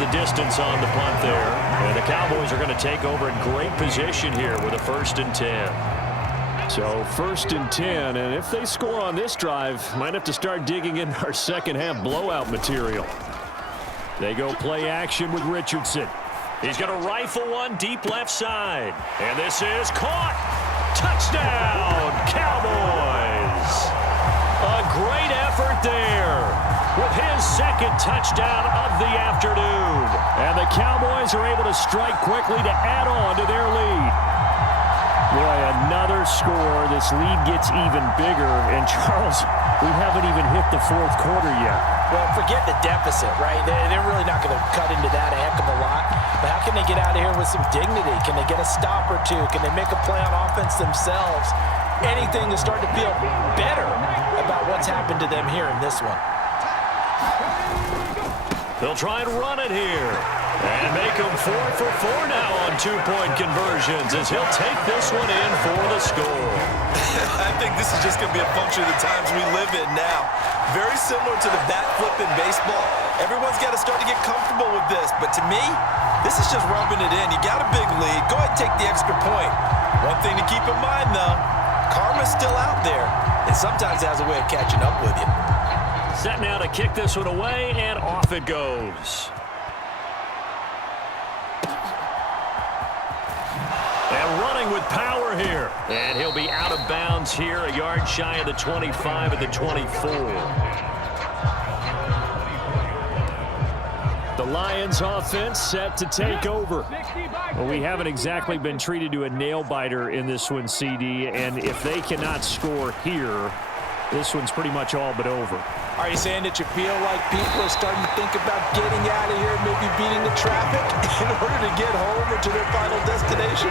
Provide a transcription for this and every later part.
the distance on the punt there. And the Cowboys are going to take over in great position here with a 1st and 10. So 1st and 10, and if they score on this drive, might have to start digging in our second half blowout material. They go play action with Richardson. He's going to rifle one deep left side. And this is caught. Touchdown, Cowboys. A great effort there with his 2nd touchdown of the afternoon. And the Cowboys are able to strike quickly to add on to their lead. Boy, another score. This lead gets even bigger. And, Charles, we haven't even hit the 4th quarter yet. Well, forget the deficit, right? They're really not going to cut into that a heck of a lot. But how can they get out of here with some dignity? Can they get a stop or two? Can they make a play on offense themselves? Anything to start to feel better about what's happened to them here in this one. They'll try and run it here. And make them 4 for 4 now on 2-point conversions as he'll take this one in for the score. I think this is just going to be a function of the times we live in now. Very similar to the bat flip in baseball. Everyone's got to start to get comfortable with this. But to me, this is just rubbing it in. You got a big lead. Go ahead and take the extra point. One thing to keep in mind, though, karma's still out there. And sometimes it has a way of catching up with you. Set now to kick this one away, and off it goes. And running with power here. And he'll be out of bounds here, a yard shy of the 25 at the 24. The Lions offense set to take over. Well, we haven't exactly been treated to a nail-biter in this one, CD, and if they cannot score here, this one's pretty much all but over. Are you saying that you feel like people are starting to think about getting out of here, maybe beating the traffic in order to get home or to their final destination?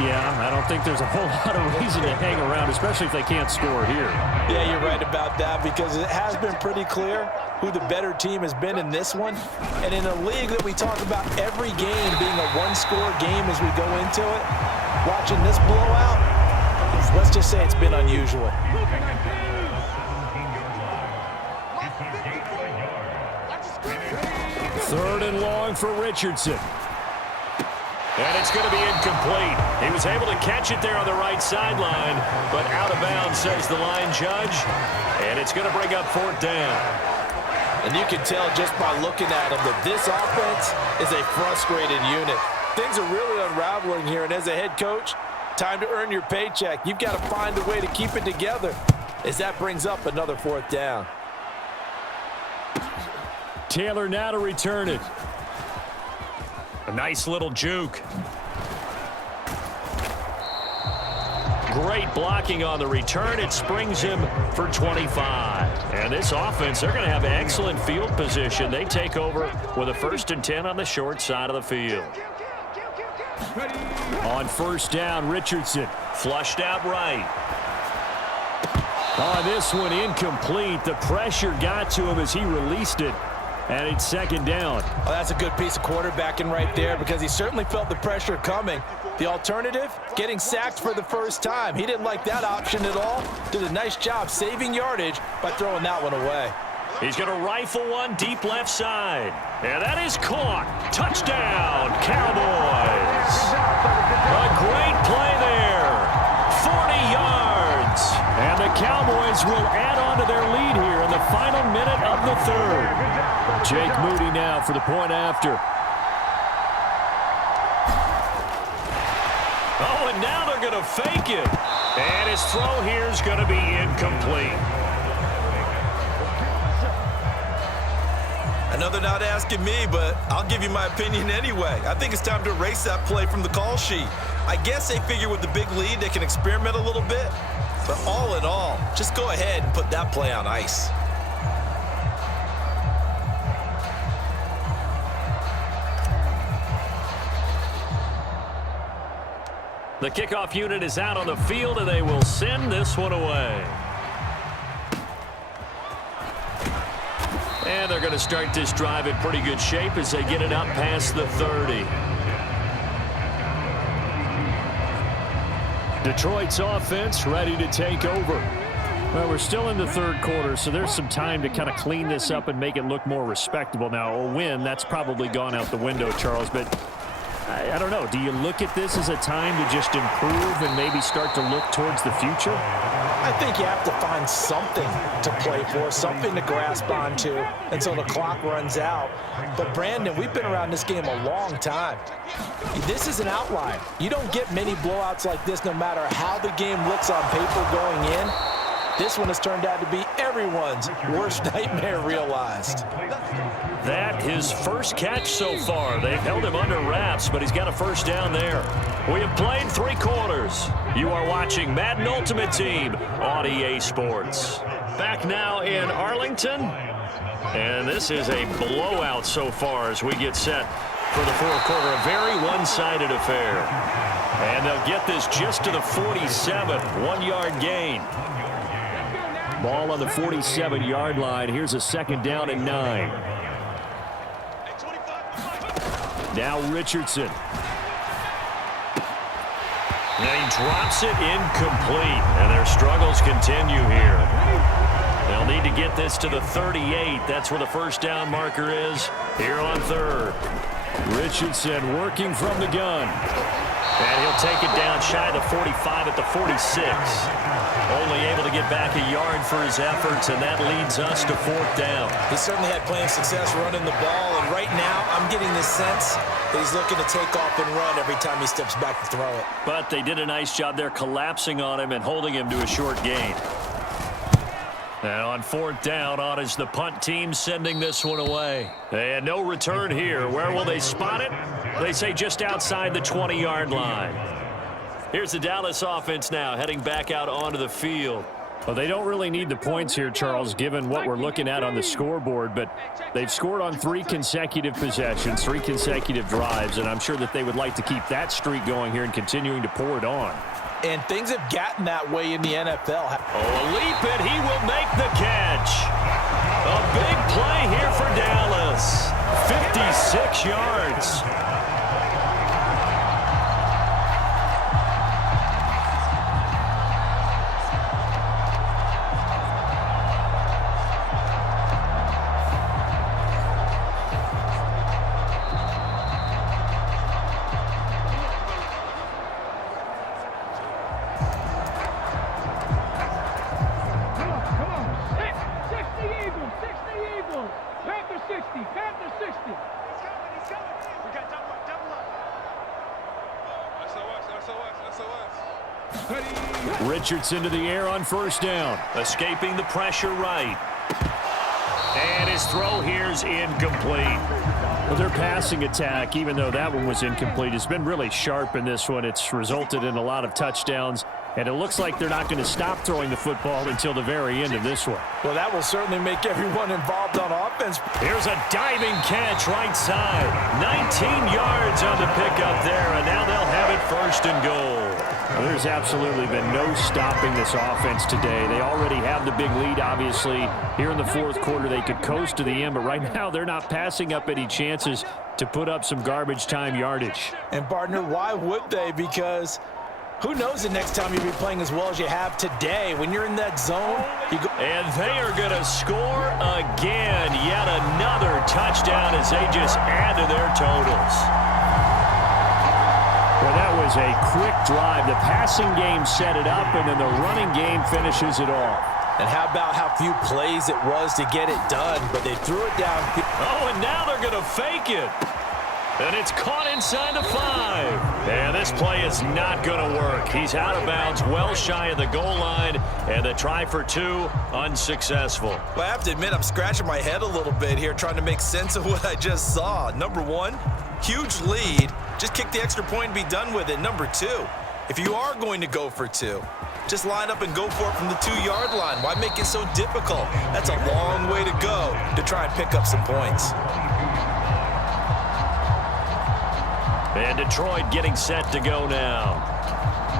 Yeah, I don't think there's a whole lot of reason to hang around, especially if they can't score here. Yeah, you're right about that because it has been pretty clear who the better team has been in this one. And in a league that we talk about every game being a one-score game as we go into it, watching this blowout, let's just say it's been unusual. 3rd and long for Richardson. And it's going to be incomplete. He was able to catch it there on the right sideline, but out of bounds, says the line judge. And it's going to bring up 4th down. And you can tell just by looking at him that this offense is a frustrated unit. Things are really unraveling here, and as a head coach, time to earn your paycheck. You've got to find a way to keep it together as that brings up another 4th down. Taylor now to return it. A nice little juke. Great blocking on the return. It springs him for 25. And this offense, they're going to have excellent field position. They take over with a 1st and 10 on the short side of the field. On 1st down, Richardson flushed out right. On this one, incomplete. The pressure got to him as he released it. And it's 2nd down. Oh, that's a good piece of quarterbacking right there because he certainly felt the pressure coming. The alternative, getting sacked for the first time. He didn't like that option at all. Did a nice job saving yardage by throwing that one away. He's going to rifle one deep left side. And that is caught. Touchdown, Cowboys. A great play there. 40 yards. And the Cowboys will add on to their lead here in the final minute of the 3rd. Jake Moody now for the point after. Oh, and now they're going to fake it. And his throw here is going to be incomplete. I know they're not asking me, but I'll give you my opinion anyway. I think it's time to erase that play from the call sheet. I guess they figure with the big lead they can experiment a little bit. But all in all, just go ahead and put that play on ice. The kickoff unit is out on the field, and they will send this one away. And they're going to start this drive in pretty good shape as they get it up past the 30. Detroit's offense ready to take over. Well, we're still in the third quarter, so there's some time to kind of clean this up and make it look more respectable. Now, a win, that's probably gone out the window, Charles, but I don't know. Do you look at this as a time to just improve and maybe start to look towards the future? I think you have to find something to play for, something to grasp onto until the clock runs out. But, Brandon, we've been around this game a long time. This is an outlier. You don't get many blowouts like this no matter how the game looks on paper going in. This one has turned out to be everyone's worst nightmare realized. That his first catch so far. They've held him under wraps, but he's got a first down there. We have played 3 quarters. You are watching Madden Ultimate Team on EA Sports. Back now in Arlington. And this is a blowout so far as we get set for the fourth quarter. A very one-sided affair. And they'll get this just to the 47. 1-yard gain. Ball on the 47-yard line. Here's a second down and 9. Now Richardson. And he drops it incomplete. And their struggles continue here. They'll need to get this to the 38. That's where the first down marker is here on third. Richardson working from the gun. And he'll take it down shy of the 45 at the 46. Only able to get back a yard for his efforts, and that leads us to fourth down. He certainly had plenty of success running the ball, and right now I'm getting the sense that he's looking to take off and run every time he steps back to throw it. But they did a nice job there collapsing on him and holding him to a short gain. And on fourth down, on is the punt team sending this one away. And no return here. Where will they spot it? They say just outside the 20-yard line. Here's the Dallas offense now heading back out onto the field. Well, they don't really need the points here, Charles, given what we're looking at on the scoreboard, but they've scored on 3 consecutive possessions, 3 consecutive drives, and I'm sure that they would like to keep that streak going here and continuing to pour it on. And things have gotten that way in the NFL. Oh, a leap, and he will make the catch. A big play here for Dallas. 56 yards. Richardson to the air on first down. Escaping the pressure right. And his throw here's incomplete. Well, their passing attack, even though that one was incomplete, has been really sharp in this one. It's resulted in a lot of touchdowns. And it looks like they're not going to stop throwing the football until the very end of this one. Well, that will certainly make everyone involved on offense. Here's a diving catch right side. 19 yards on the pickup there, and now they'll have it first and goal. Well, there's absolutely been no stopping this offense today. They already have the big lead, obviously. Here in the fourth quarter, they could coast to the end, but right now they're not passing up any chances to put up some garbage time yardage. And, partner, why would they? Because who knows the next time you'll be playing as well as you have today. When you're in that zone, you go. And they are going to score again. Yet another touchdown as they just add to their totals. Well, that was a quick drive. The passing game set it up, and then the running game finishes it off. And how about how few plays it was to get it done, but they threw it down. Oh, and now they're going to fake it. And it's caught inside the 5. And this play is not going to work. He's out of bounds, well shy of the goal line, and the try for 2 unsuccessful. Well, I have to admit, I'm scratching my head a little bit here trying to make sense of what I just saw. Number 1, huge lead. Just kick the extra point and be done with it. Number 2, if you are going to go for 2, just line up and go for it from the 2-yard line. Why make it so difficult? That's a long way to go to try and pick up some points. And Detroit getting set to go now.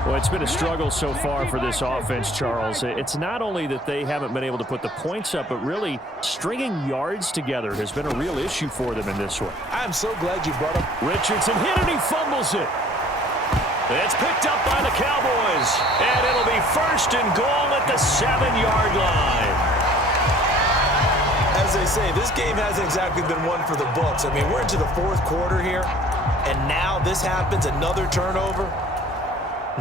Well, it's been a struggle so far for this offense, Charles. It's not only that they haven't been able to put the points up, but really stringing yards together has been a real issue for them in this one. I'm so glad you brought up. Richardson hit and he fumbles it. It's picked up by the Cowboys, and it'll be first and goal at the 7-yard line. As they say, this game hasn't exactly been one for the books. I mean, we're into the fourth quarter here, and now this happens, another turnover.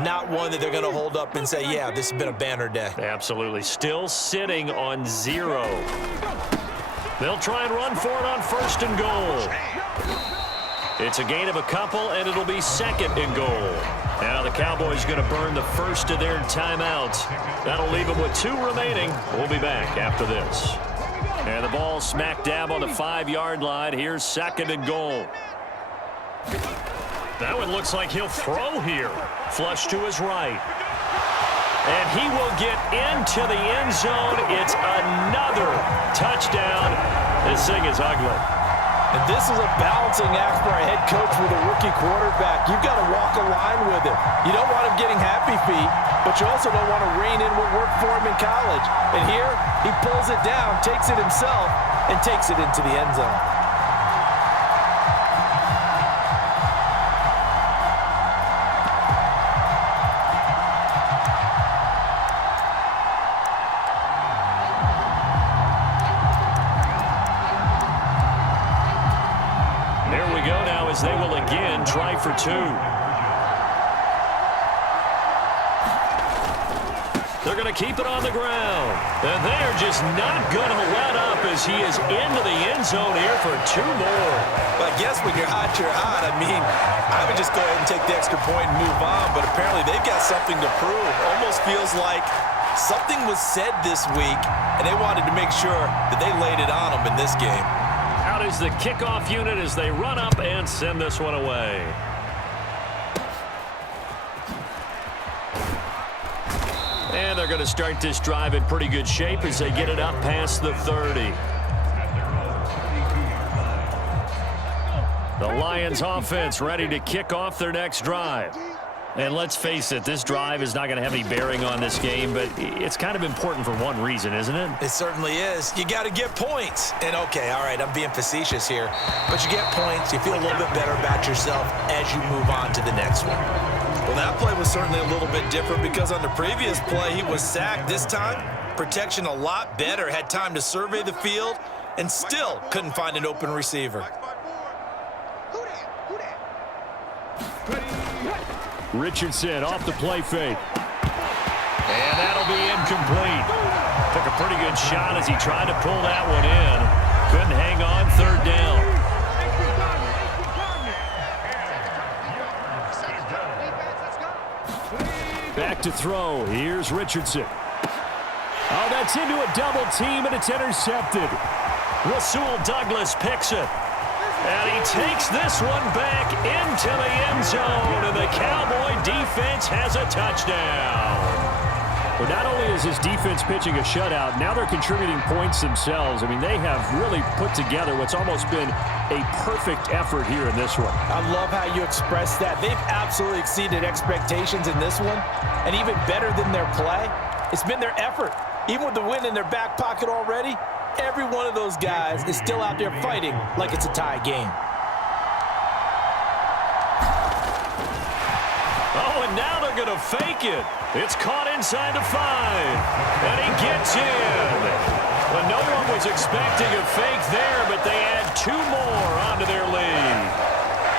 Not one that they're going to hold up and say, yeah, this has been a banner day. Absolutely. Still sitting on 0. They'll try and run for it on first and goal. It's a gain of a couple, and it'll be second and goal. Now the Cowboys going to burn the first of their timeouts. That'll leave them with 2 remaining. We'll be back after this. And the ball smack dab on the 5-yard line. Here's second and goal. That one looks like he'll throw here. Flush to his right. And he will get into the end zone. It's another touchdown. This thing is ugly. And this is a balancing act for a head coach with a rookie quarterback. You've got to walk a line with it. You don't want him getting happy feet, but you also don't want to rein in what worked for him in college. And here, he pulls it down, takes it himself, and takes it into the end zone. They will again try for 2. They're going to keep it on the ground. And they're just not going to let up as he is into the end zone here for 2 more. But I guess when you're hot, you're hot. I mean, I would just go ahead and take the extra point and move on. But apparently they've got something to prove. Almost feels like something was said this week, and they wanted to make sure that they laid it on them in this game. Out is the kickoff unit as they run up and send this one away. And they're going to start this drive in pretty good shape as they get it up past the 30. The Lions offense ready to kick off their next drive. And let's face it, this drive is not going to have any bearing on this game, but it's kind of important for one reason, isn't it? It certainly is. You got to get points. And, okay, all right, I'm being facetious here. But you get points, you feel a little bit better about yourself as you move on to the next one. Well, that play was certainly a little bit different because on the previous play, he was sacked. This time, protection a lot better. Had time to survey the field and still couldn't find an open receiver. Richardson off the play fake. And that'll be incomplete. Took a pretty good shot as he tried to pull that one in. Couldn't hang on, third down. Back to throw. Here's Richardson. Oh, that's into a double team, and it's intercepted. Rasul Douglas picks it. And he takes this one back into the end zone, and the Cowboy defense has a touchdown. But not only is his defense pitching a shutout, now they're contributing points themselves. I mean, they have really put together what's almost been a perfect effort here in this one. I love how you express that. They've absolutely exceeded expectations in this one, and even better than their play, it's been their effort. Even with the win in their back pocket already, every one of those guys is still out there fighting like it's a tie game. Oh, and now they're going to fake it. It's caught inside the 5. And he gets in. Well, no one was expecting a fake there, but they add 2 more onto their lead.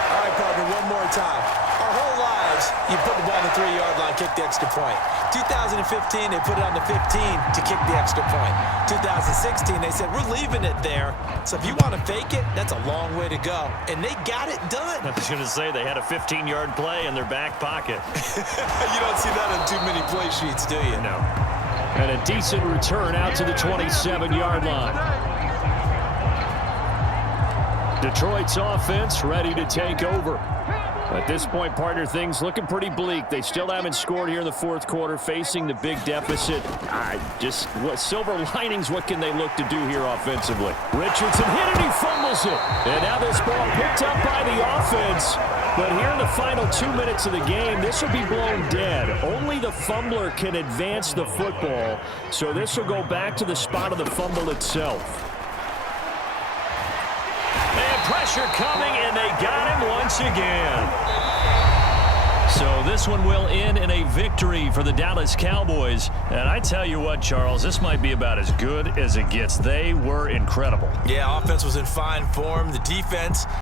All right, partner, one more time. Our whole lives, you put the ball on the 3-yard line, kick the extra point. 2015, they put it on the 15 to kick the extra point. 2016, they said, we're leaving it there. So if you want to fake it, that's a long way to go. And they got it done. I was going to say they had a 15-yard play in their back pocket. You don't see that on too many play sheets, do you? No. And a decent return out to the 27-yard line. Detroit's offense ready to take over. At this point, partner, things looking pretty bleak. They still haven't scored here in the fourth quarter, facing the big deficit. Silver linings, what can they look to do here offensively? Richardson hit it, he fumbles it. And now this ball picked up by the offense. But here in the final 2 minutes of the game, this will be blown dead. Only the fumbler can advance the football. So this will go back to the spot of the fumble itself. Pressure coming, and they got him once again. So this one will end in a victory for the Dallas Cowboys. And I tell you what, Charles, this might be about as good as it gets. They were incredible. Yeah, offense was in fine form. The defense